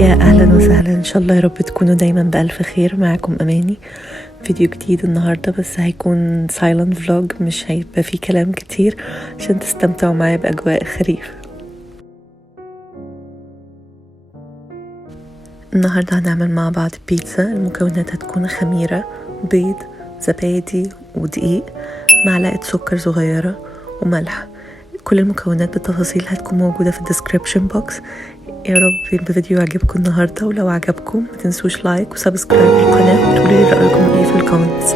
يا اهلا وسهلا، ان شاء الله يا رب تكونوا دايما بألف خير. معاكم اماني، فيديو جديد النهاردة، بس هيكون سايلنت فلوج، مش هيبقى فيه كلام كتير عشان تستمتعوا معايا بأجواء الخريف. النهاردة هنعمل مع بعض بيتزا. المكونات هتكون خميره، بيض، زبادي ودقيق، معلقة سكر صغيرة وملح. كل المكونات بالتفاصيل هتكون موجودة في الديسكريبشن بوكس. يا رب الفيديو يعجبكم النهاردة، ولو عجبكم ما تنسوش لايك وسبسكرايب للقناة وتقولوا لي رأيكم ايه في الكومنتس.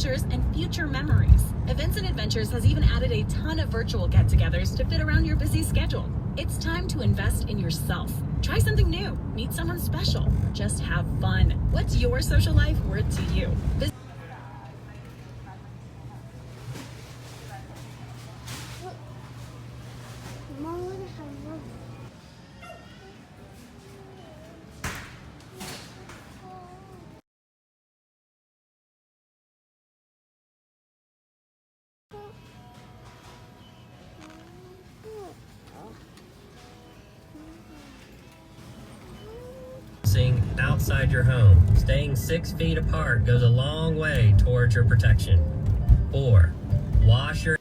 adventures, and future memories. Events and Adventures has even added a ton of virtual get-togethers to fit around your busy schedule. It's time to invest in yourself. Try something new, meet someone special, just have fun. What's your social life worth to you? Outside your home. Staying 6 feet apart goes a long way towards your protection. 4. Wash your